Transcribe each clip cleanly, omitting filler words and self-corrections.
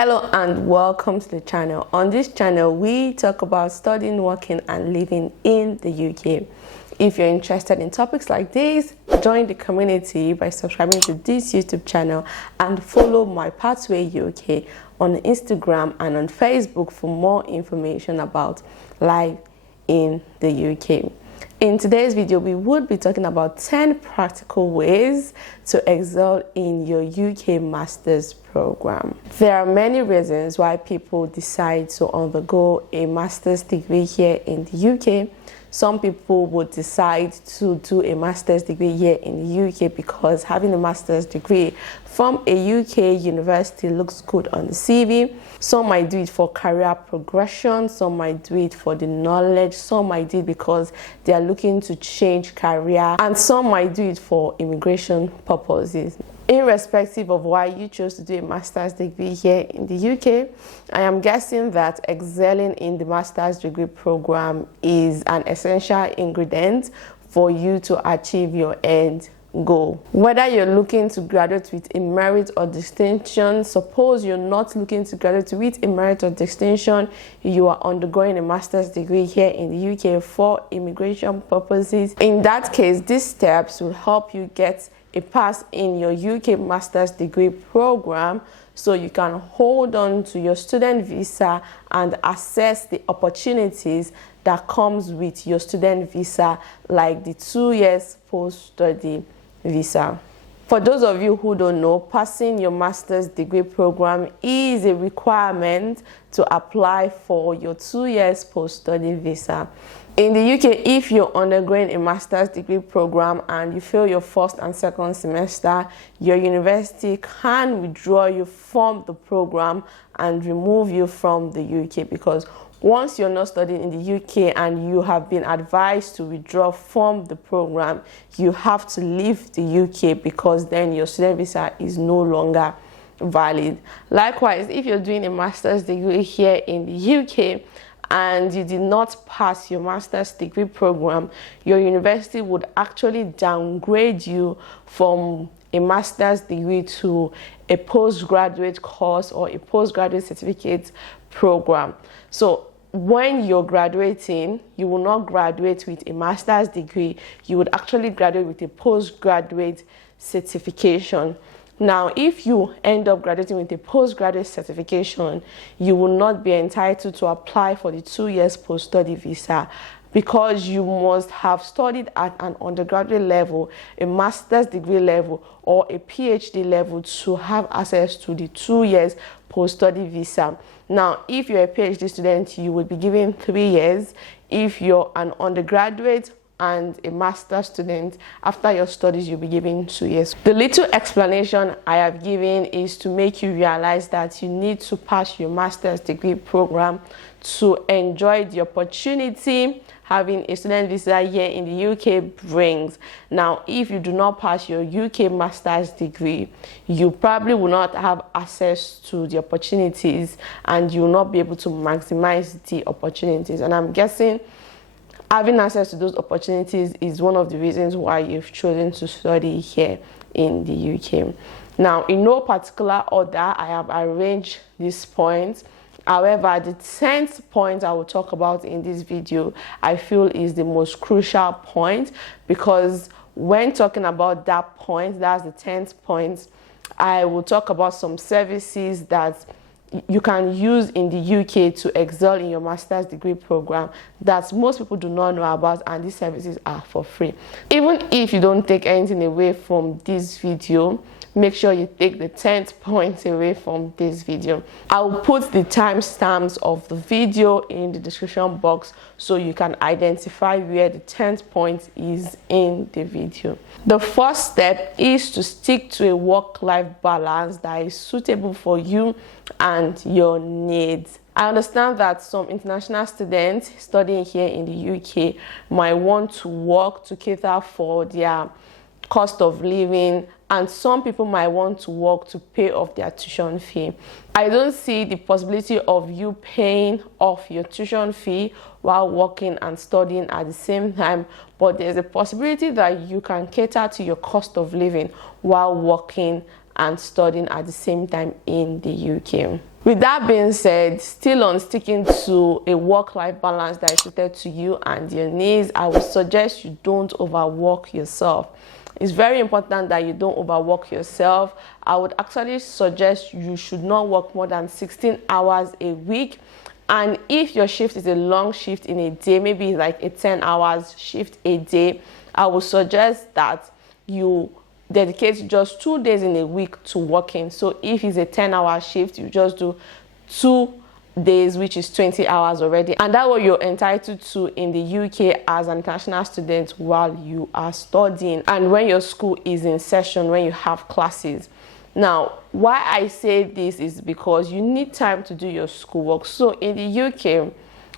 Hello and welcome to the channel. On this channel, we talk about studying, working and living in the UK. If you're interested in topics like this, join the community by subscribing to this YouTube channel and follow my Pathway UK on Instagram and on Facebook for more information about life in the UK. In today's video, we would be talking about 10 practical ways to excel in your UK Master's program. There are many reasons why people decide to undergo a master's degree here in the UK. Some people would decide to do a master's degree here in the UK because having a master's degree from a UK university looks good on the CV. Some might do it for career progression, some might do it for the knowledge, some might do it because they are looking to change career, and some might do it for immigration purposes. Irrespective of why you chose to do a master's degree here in the UK, I am guessing that excelling in the master's degree program is an essential ingredient for you to achieve your end goal. Whether you're looking to graduate with a merit or distinction, suppose you're not looking to graduate with a merit or distinction, you are undergoing a master's degree here in the UK for immigration purposes. In that case, these steps will help you get a pass in your UK master's degree program so you can hold on to your student visa and access the opportunities that comes with your student visa, like the 2 years post-study visa. For those of you who don't know, passing your master's degree program is a requirement to apply for your 2 years post-study visa. In the UK, if you're undergoing a master's degree program and you fail your first and second semester, your university can withdraw you from the program and remove you from the UK, because once you're not studying in the UK and you have been advised to withdraw from the program, you have to leave the UK, because then your student visa is no longer valid. Likewise, if you're doing a master's degree here in the UK and you did not pass your master's degree program, your university would actually downgrade you from a master's degree to a postgraduate course or a postgraduate certificate program. So when you're graduating, you will not graduate with a master's degree, you would actually graduate with a postgraduate certification. Now, if you end up graduating with a postgraduate certification, you will not be entitled to apply for the 2 years post-study visa, because you must have studied at an undergraduate level, a master's degree level, or a PhD level to have access to the 2 years post-study visa. Now, if you're a PhD student, you will be given 3 years. If you're an undergraduate and a master's student, after your studies, you'll be given 2 years. The little explanation I have given is to make you realize that you need to pass your master's degree program to enjoy the opportunity having a student visa here in the UK brings. Now, if you do not pass your UK master's degree, you probably will not have access to the opportunities and you will not be able to maximize the opportunities. And I'm guessing having access to those opportunities is one of the reasons why you've chosen to study here in the UK. Now, in no particular order, I have arranged these points. However, the 10th point I will talk about in this video, I feel is the most crucial point, because when talking about that point, that's the 10th point, I will talk about some services that you can use in the UK to excel in your master's degree program that most people do not know about, and these services are for free. Even if you don't take anything away from this video, make sure you take the 10th point away from this video. I will put the timestamps of the video in the description box so you can identify where the 10th point is in the video. The first step is to stick to a work-life balance that is suitable for you and your needs. I understand that some international students studying here in the UK might want to work to cater for their cost of living, and some people might want to work to pay off their tuition fee. I don't see the possibility of you paying off your tuition fee while working and studying at the same time, but there's a possibility that you can cater to your cost of living while working and studying at the same time in the UK. With that being said, still on sticking to a work-life balance that is suited to you and your needs, I would suggest you don't overwork yourself. It's very important that you don't overwork yourself. I would actually suggest you should not work more than 16 hours a week. And if your shift is a long shift in a day, maybe like a 10 hours shift a day, I would suggest that you dedicate just 2 days in a week to working. So if it's a 10-hour shift, you just do 2 days, which is 20 hours already, and that's what you're entitled to in the UK as an international student while you are studying and when your school is in session, when you have classes. Now, why I say this is because you need time to do your schoolwork. So in the UK,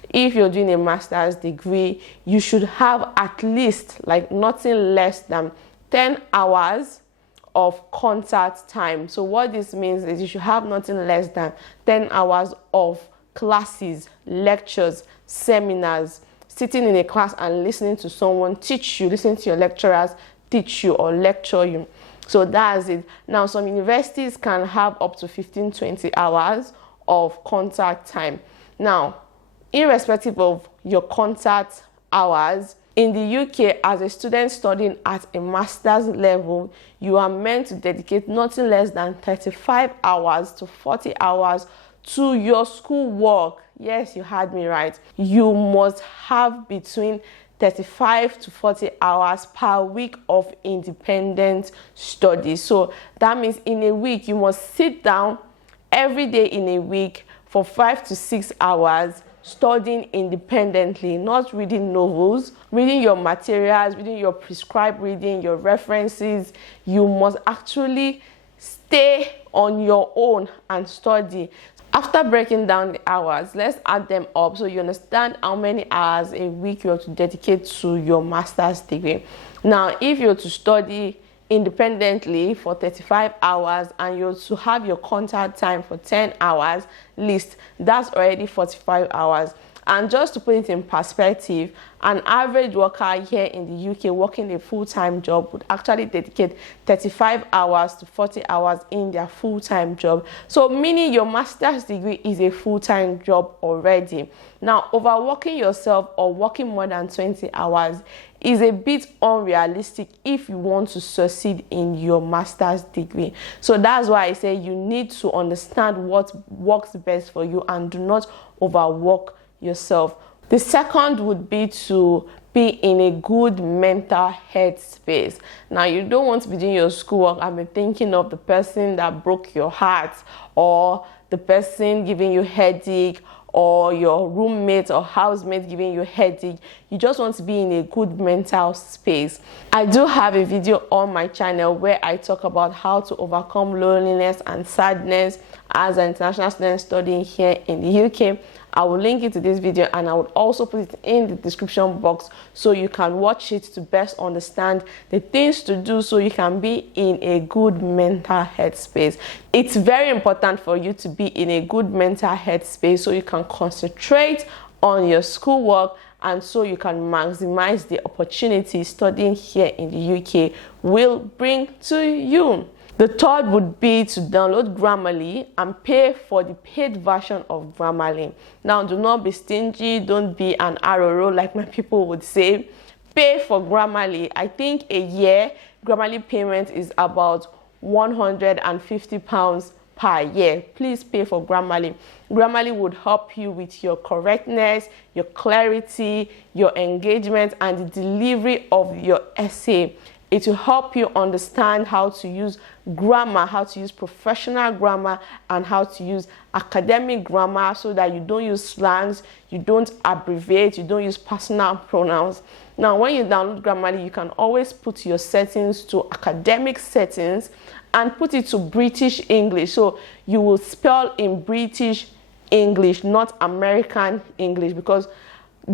if you're doing a master's degree, you should have at least like nothing less than 10 hours of contact time. So what this means is you should have nothing less than 10 hours of classes, lectures, seminars, sitting in a class and listening to someone teach you, listening to your lecturers teach you or lecture you. So that's it. Now, some universities can have up to 15-20 hours of contact time. Now, irrespective of your contact hours, in the UK, as a student studying at a master's level, you are meant to dedicate nothing less than 35 hours to 40 hours to your school work. Yes, you heard me right. You must have between 35 to 40 hours per week of independent study. So that means in a week, you must sit down every day in a week for 5 to 6 hours studying independently, not reading novels, reading your materials, reading your prescribed reading, your references. You must actually stay on your own and study. After breaking down the hours, let's add them up so you understand how many hours a week you have to dedicate to your master's degree. Now, if you're to study independently for 35 hours and you're to have your contact time for 10 hours least, that's already 45 hours. And just to put it in perspective, an average worker here in the UK working a full-time job would actually dedicate 35 hours to 40 hours in their full-time job. So meaning your master's degree is a full-time job already. Now, overworking yourself or working more than 20 hours is a bit unrealistic if you want to succeed in your master's degree. So that's why I say you need to understand what works best for you and do not overwork yourself. The second would be to be in a good mental health space. Now, you don't want to be doing your schoolwork and be thinking of the person that broke your heart or the person giving you headache or your roommate or housemate giving you headache. You just want to be in a good mental space. I do have a video on my channel where I talk about how to overcome loneliness and sadness as an international student studying here in the UK. I will link it to this video and I would also put it in the description box so you can watch it to best understand the things to do so you can be in a good mental health space. It's very important for you to be in a good mental health space so you can concentrate on your schoolwork and so you can maximize the opportunity studying here in the UK will bring to you. The third would be to download Grammarly and pay for the paid version of Grammarly. Now, do not be stingy, don't be an arrow like my people would say. Pay for Grammarly. I think a year Grammarly payment is about £150 per year. Please pay for Grammarly. Grammarly would help you with your correctness, your clarity, your engagement, and the delivery of your essay. It will help you understand how to use grammar, how to use professional grammar, and how to use academic grammar so that you don't use slangs, you don't abbreviate, you don't use personal pronouns. Now, when you download Grammarly, you can always put your settings to academic settings and put it to British English. So you will spell in British English, not American English, because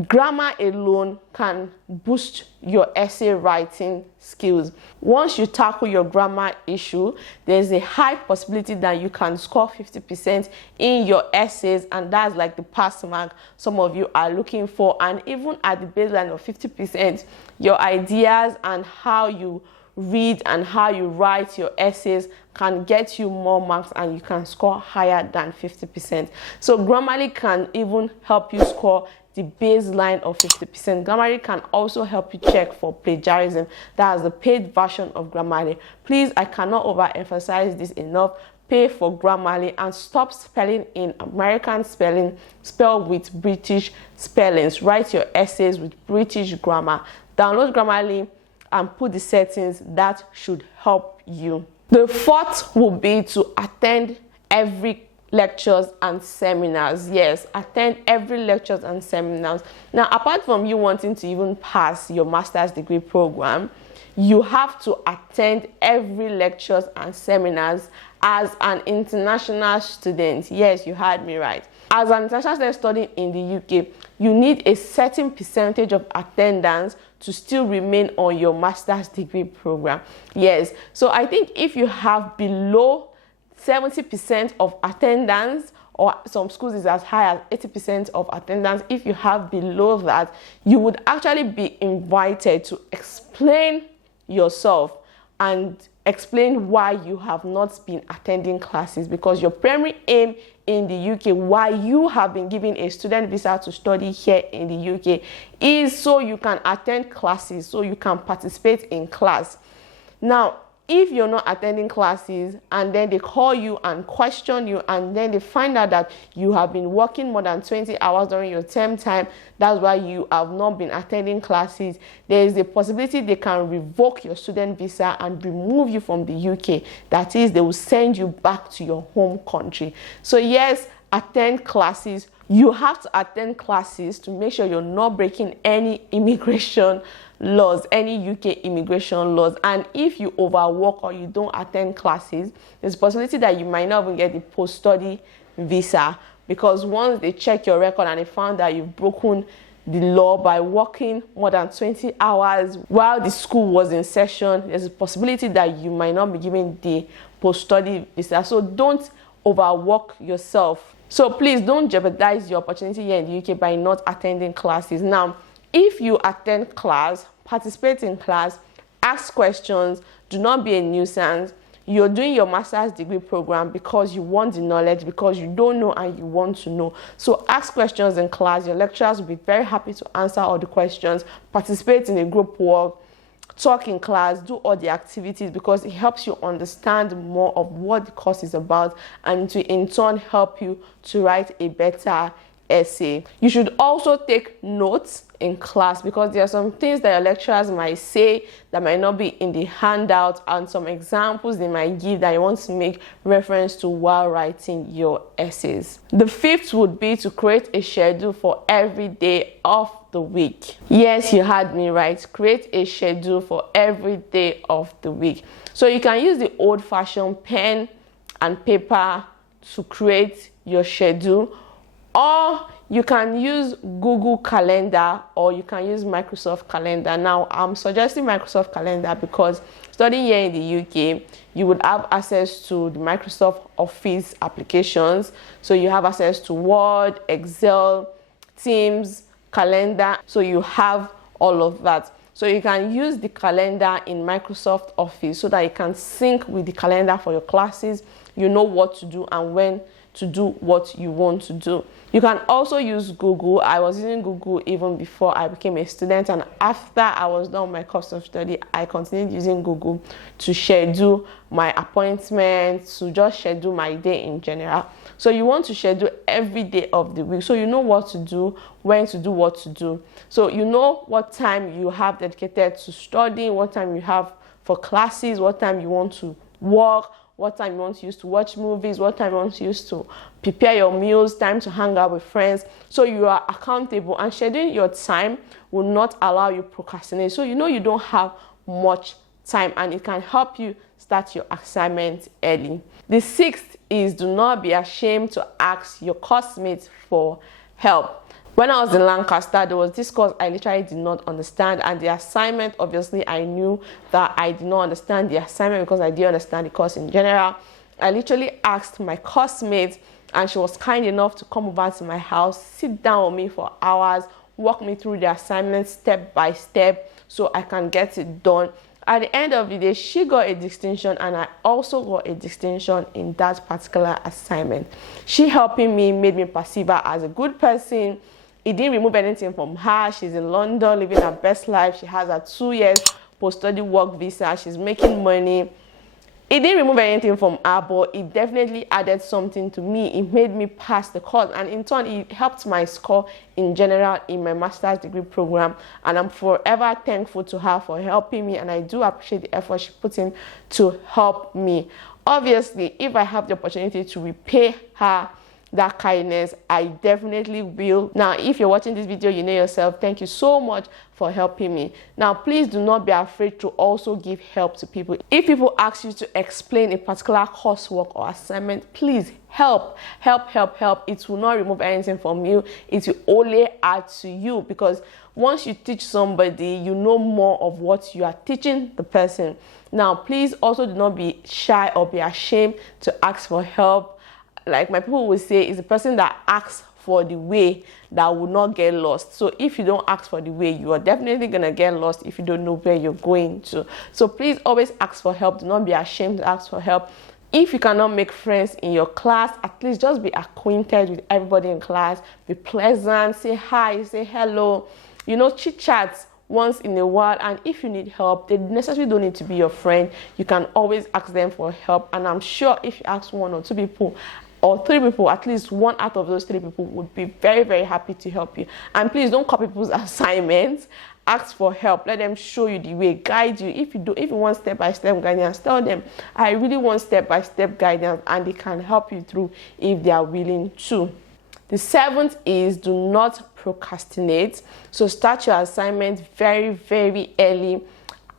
grammar alone can boost your essay writing skills. Once you tackle your grammar issue, there's a high possibility that you can score 50% in your essays, and that's like the pass mark some of you are looking for. And even at the baseline of 50%, your ideas and how you read and how you write your essays can get you more marks and you can score higher than 50%. So Grammarly can even help you score the baseline of 50%. Grammarly can also help you check for plagiarism. That is the paid version of Grammarly. Please, I cannot overemphasize this enough. Pay for Grammarly and stop spelling in American spelling. Spell with British spellings. Write your essays with British grammar. Download Grammarly and put the settings that should help you. The fourth will be to attend every lectures and seminars. Yes, attend every lectures and seminars. Now, apart from you wanting to even pass your master's degree program, you have to attend every lectures and seminars as an international student. Yes, you heard me right. As an international student studying in the UK, you need a certain percentage of attendance to still remain on your master's degree program. Yes, so I think if you have below 70% of attendance, or some schools is as high as 80% of attendance, if you have below that, you would actually be invited to explain yourself and explain why you have not been attending classes, because your primary aim in the UK, why you have been given a student visa to study here in the UK, is so you can attend classes, so you can participate in class. Now, if you're not attending classes and then they call you and question you and then they find out that you have been working more than 20 hours during your term time, that's why you have not been attending classes, there is a possibility they can revoke your student visa and remove you from the UK. That is, they will send you back to your home country. So yes, attend classes. You have to attend classes to make sure you're not breaking any immigration laws, any UK immigration laws. And if you overwork or you don't attend classes, there's a possibility that you might not even get the post-study visa, because once they check your record and they found that you've broken the law by working more than 20 hours while the school was in session, there's a possibility that you might not be given the post-study visa. So don't overwork yourself. So please don't jeopardize your opportunity here in the UK by not attending classes. Now, if you attend class, participate in class, ask questions, do not be a nuisance. You're doing your master's degree program because you want the knowledge, because you don't know and you want to know. So ask questions in class. Your lecturers will be very happy to answer all the questions. Participate in a group work, talk in class, do all the activities, because it helps you understand more of what the course is about and to in turn help you to write a better essay. You should also take notes in class, because there are some things that your lecturers might say that might not be in the handout, and some examples they might give that you want to make reference to while writing your essays. The fifth would be to create a schedule for every day of the week. Yes, you heard me right. Create a schedule for every day of the week. So you can use the old-fashioned pen and paper to create your schedule, or you can use Google Calendar, or you can use Microsoft Calendar. Now, I'm suggesting Microsoft Calendar because studying here in the UK, you would have access to the Microsoft Office applications. So you have access to Word, Excel, Teams, Calendar. So you have all of that. So you can use the calendar in Microsoft Office so that you can sync with the calendar for your classes. You know what to do and when to do what you want to do. You can also use Google. I was using Google even before I became a student, and after I was done my course of study, I continued using Google to schedule my appointments, to just schedule my day in general. So you want to schedule every day of the week, so you know what to do, when to do what to do. So you know what time you have dedicated to studying, what time you have for classes, what time you want to work, what time you want to use to watch movies, what time you want to use to prepare your meals, time to hang out with friends. So you are accountable, and scheduling your time will not allow you procrastinate. So you know you don't have much time, and it can help you start your assignment early. The sixth is, do not be ashamed to ask your classmates for help. When I was in Lancaster, there was this course I literally did not understand, and the assignment, obviously I knew that I did not understand the assignment because I didn't understand the course in general. I literally asked my classmate, and she was kind enough to come over to my house, sit down with me for hours, walk me through the assignment step by step so I can get it done. At the end of the day, she got a distinction and I also got a distinction in that particular assignment. She helping me made me perceive her as a good person. It didn't remove anything from her. She's in London living her best life. She has her 2 years post-study work visa. She's making money. It didn't remove anything from her, but it definitely added something to me. It made me pass the course, and in turn, it helped my score in general in my master's degree program. And I'm forever thankful to her for helping me, and I do appreciate the effort she put in to help me. Obviously, if I have the opportunity to repay her that kindness, I definitely will. Now, if you're watching this video, you know yourself, thank you so much for helping me. Now, please do not be afraid to also give help to people. If people ask you to explain a particular coursework or assignment, please help. It will not remove anything from you. It will only add to you, because once you teach somebody, you know more of what you are teaching the person. Now, please also do not be shy or be ashamed to ask for help. Like my people will say, it's the person that asks for the way that will not get lost. So if you don't ask for the way, you are definitely gonna get lost if you don't know where you're going to. So please always ask for help. Do not be ashamed to ask for help. If you cannot make friends in your class, at least just be acquainted with everybody in class. Be pleasant, say hi, say hello, chit chats once in a while. And if you need help, they necessarily don't need to be your friend. You can always ask them for help, and I'm sure if you ask 1 or 2 people or 3 people, at least 1 out of those 3 people would be very, very happy to help you. And please don't copy people's assignments. Ask for help. Let them show you the way, guide you. If you want step-by-step guidance, tell them, I really want step-by-step guidance, and they can help you through if they are willing to. The 7th is do not procrastinate. So start your assignment very, very early.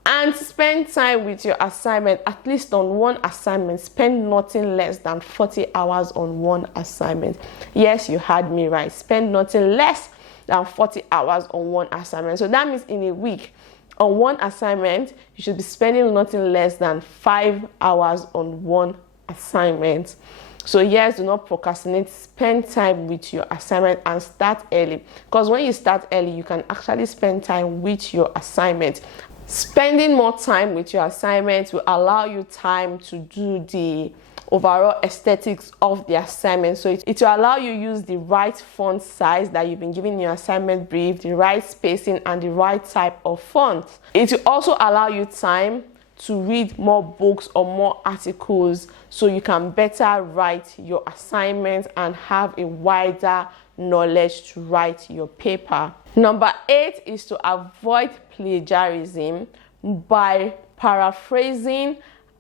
And spend time with your assignment, at least on one assignment. Spend nothing less than 40 hours on one assignment. Yes, you heard me right. Spend nothing less than 40 hours on one assignment. So that means in a week, on one assignment, you should be spending nothing less than 5 hours on one assignment. So yes, do not procrastinate. Spend time with your assignment and start early. Because when you start early, you can actually spend time with your assignment. Spending more time with your assignments will allow you time to do the overall aesthetics of the assignment. So it will allow you use the right font size that you've been given in your assignment brief, the right spacing, and the right type of font. It will also allow you time to read more books or more articles, so you can better write your assignments and have a wider knowledge to write your paper. Number 8 is to avoid plagiarism by paraphrasing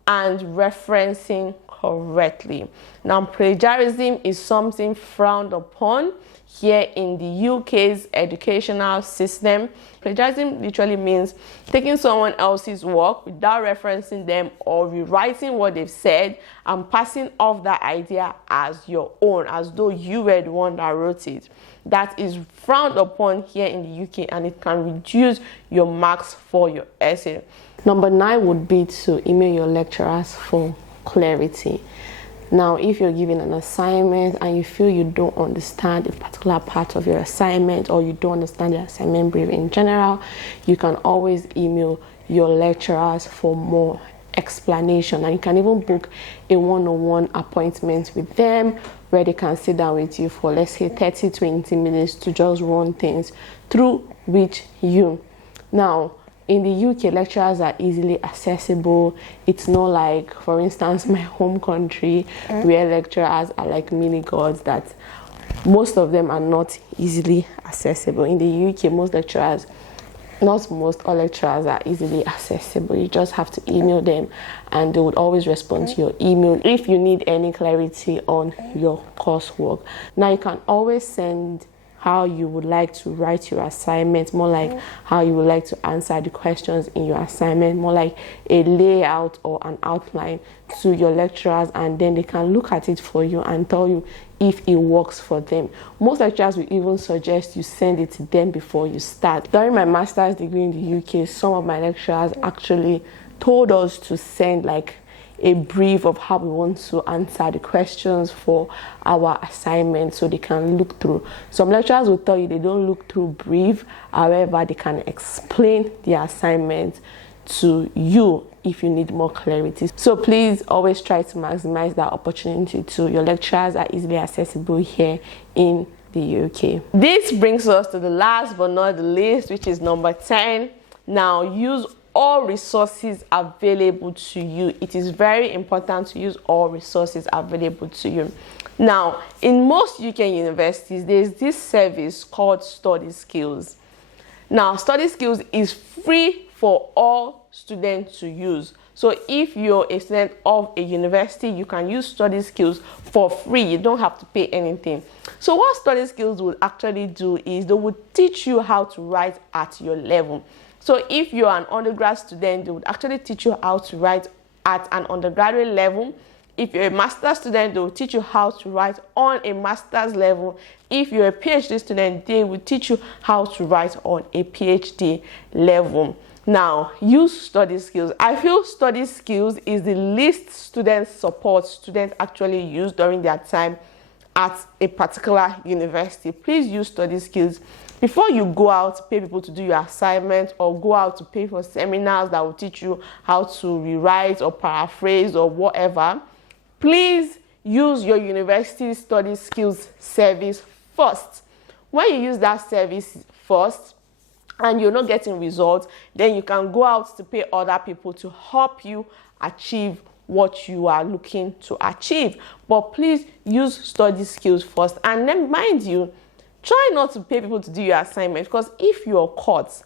and referencing correctly. Now, plagiarism is something frowned upon here in the UK's educational system. Plagiarism literally means taking someone else's work without referencing them or rewriting what they've said and passing off that idea as your own, as though you were the one that wrote it. That is frowned upon here in the UK, and it can reduce your marks for your essay. Number 9 would be to email your lecturers for clarity. Now, if you're given an assignment and you feel you don't understand a particular part of your assignment, or you don't understand the assignment brief in general, you can always email your lecturers for more explanation. And you can even book a one-on-one appointment with them where they can sit down with you for, let's say, 30-20 minutes to just run things through with you. Now, in the UK, lecturers are easily accessible. It's not like, for instance, my home country, where lecturers are like mini gods, that most of them are not easily accessible. In the UK, all lecturers are easily accessible. You just have to email them, and they would always respond to your email if you need any clarity on your coursework. Now, you can always send how you would like to write your assignment, more like how you would like to answer the questions in your assignment, more like a layout or an outline to your lecturers, and then they can look at it for you and tell you if it works for them. Most lecturers will even suggest you send it to them before you start. During my master's degree in the UK, some of my lecturers actually told us to send like a brief of how we want to answer the questions for our assignment, so they can look through. Some lecturers will tell you they don't look through brief, however they can explain the assignment to you if you need more clarity. So please always try to maximize that opportunity too. Your lecturers are easily accessible here in the UK. This brings us to the last but not the least, which is number 10. Now, use all resources available to you. It is very important to use all resources available to you. Now, in most UK universities, there's this service called Study Skills. Now, Study Skills is free for all students to use. So if you're a student of a university, you can use Study Skills for free. You don't have to pay anything. So what Study Skills will actually do is they will teach you how to write at your level. So if you're an undergrad student, they would actually teach you how to write at an undergraduate level. If you're a master's student, they will teach you how to write on a master's level. If you're a PhD student, they will teach you how to write on a PhD level. Now, use Study Skills. I feel Study Skills is the least student support students actually use during their time at a particular university. Please use Study Skills. Before you go out to pay people to do your assignment or go out to pay for seminars that will teach you how to rewrite or paraphrase or whatever, please use your university Study Skills service first. When you use that service first and you're not getting results, then you can go out to pay other people to help you achieve what you are looking to achieve. But please use Study Skills first. And then mind you, try not to pay people to do your assignment, because if you're caught,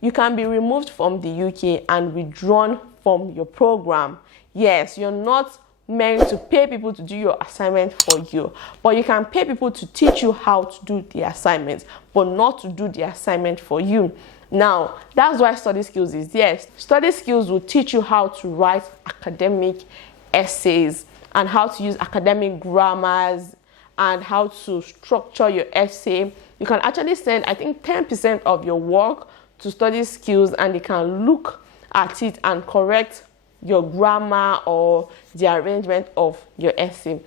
you can be removed from the UK and withdrawn from your program. Yes, you're not meant to pay people to do your assignment for you, but you can pay people to teach you how to do the assignment, but not to do the assignment for you. Now, that's why Study Skills is there. Study Skills will teach you how to write academic essays and how to use academic grammars and how to structure your essay. You can actually send, I think, 10% of your work to Study Skills, and they can look at it and correct your grammar or the arrangement of your essay.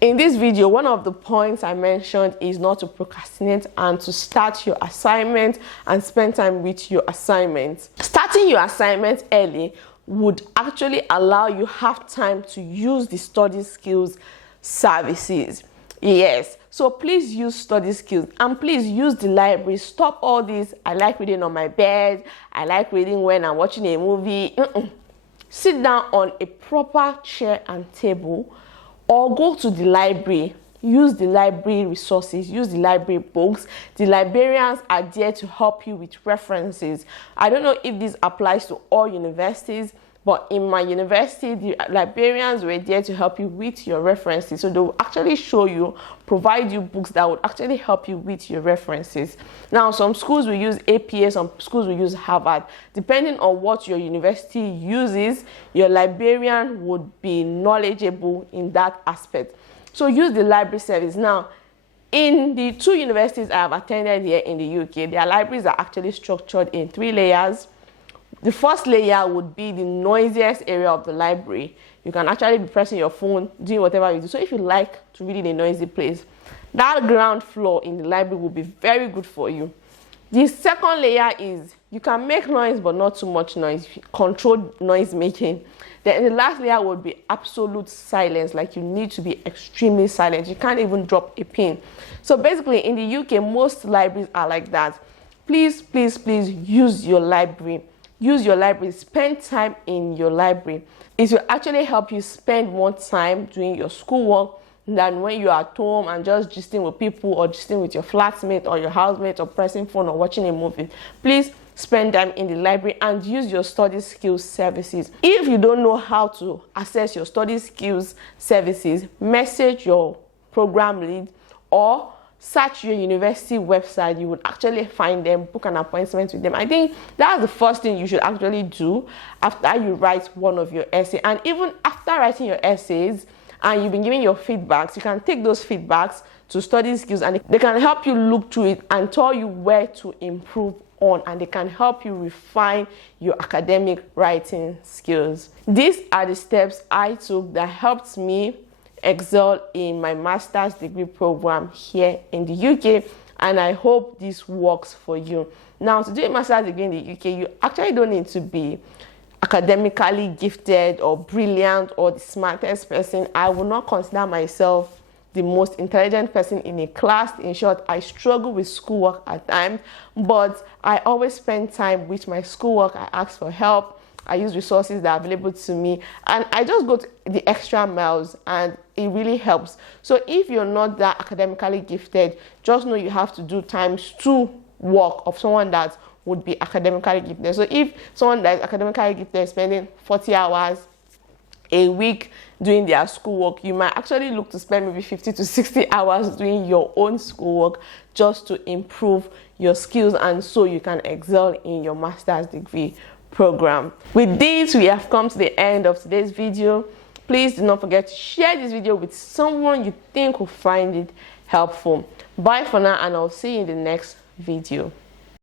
In this video, one of the points I mentioned is not to procrastinate and to start your assignment and spend time with your assignment. Starting your assignment early would actually allow you have time to use the Study Skills services. Yes, so please use Study Skills, and please use the library. Stop all this, I like reading on my bed, I like reading when I'm watching a movie. Sit down on a proper chair and table, or go to the library. Use the library resources, use the library books. The librarians are there to help you with references. I don't know if this applies to all universities, but in my university, the librarians were there to help you with your references. So they will actually show you, provide you books that would actually help you with your references. Now, some schools will use APA, some schools will use Harvard. Depending on what your university uses, your librarian would be knowledgeable in that aspect. So use the library service. Now, in the 2 universities I have attended here in the UK, their libraries are actually structured in 3 layers. The first layer would be the noisiest area of the library. You can actually be pressing your phone, doing whatever you do. So if you like to read in a noisy place, that ground floor in the library will be very good for you. The second layer is you can make noise, but not too much noise, controlled noise making. Then the last layer would be absolute silence, like you need to be extremely silent. You can't even drop a pin. So basically in the UK, most libraries are like that. Please, please, please use your library. Use your library, spend time in your library. It will actually help you spend more time doing your schoolwork than when you're at home and just gisting with people or gisting with your flatmate or your housemate or pressing phone or watching a movie. Please spend time in the library and use your Study Skills services. If you don't know how to access your Study Skills services, message your program lead or search your university website. You would actually find them, book an appointment with them. I think that's the first thing you should actually do after you write one of your essays. And even after writing your essays and you've been giving your feedbacks, you can take those feedbacks to Study Skills and they can help you look through it and tell you where to improve on, and they can help you refine your academic writing skills. These are the steps I took that helped me excel in my master's degree program here in the UK, and I hope this works for you. Now, to do a master's degree in the UK, you actually don't need to be academically gifted or brilliant or the smartest person. I will not consider myself the most intelligent person in a class. In short, I struggle with schoolwork at times, but I always spend time with my schoolwork. I ask for help. I use resources that are available to me, and I just go to the extra miles, and it really helps. So if you're not that academically gifted, just know you have to do ×2 work of someone that would be academically gifted. So if someone that is academically gifted is spending 40 hours a week doing their schoolwork, you might actually look to spend maybe 50 to 60 hours doing your own schoolwork just to improve your skills, and so you can excel in your master's degree program. With this, we have come to the end of today's video. Please do not forget to share this video with someone you think will find it helpful. Bye for now, and I'll see you in the next video.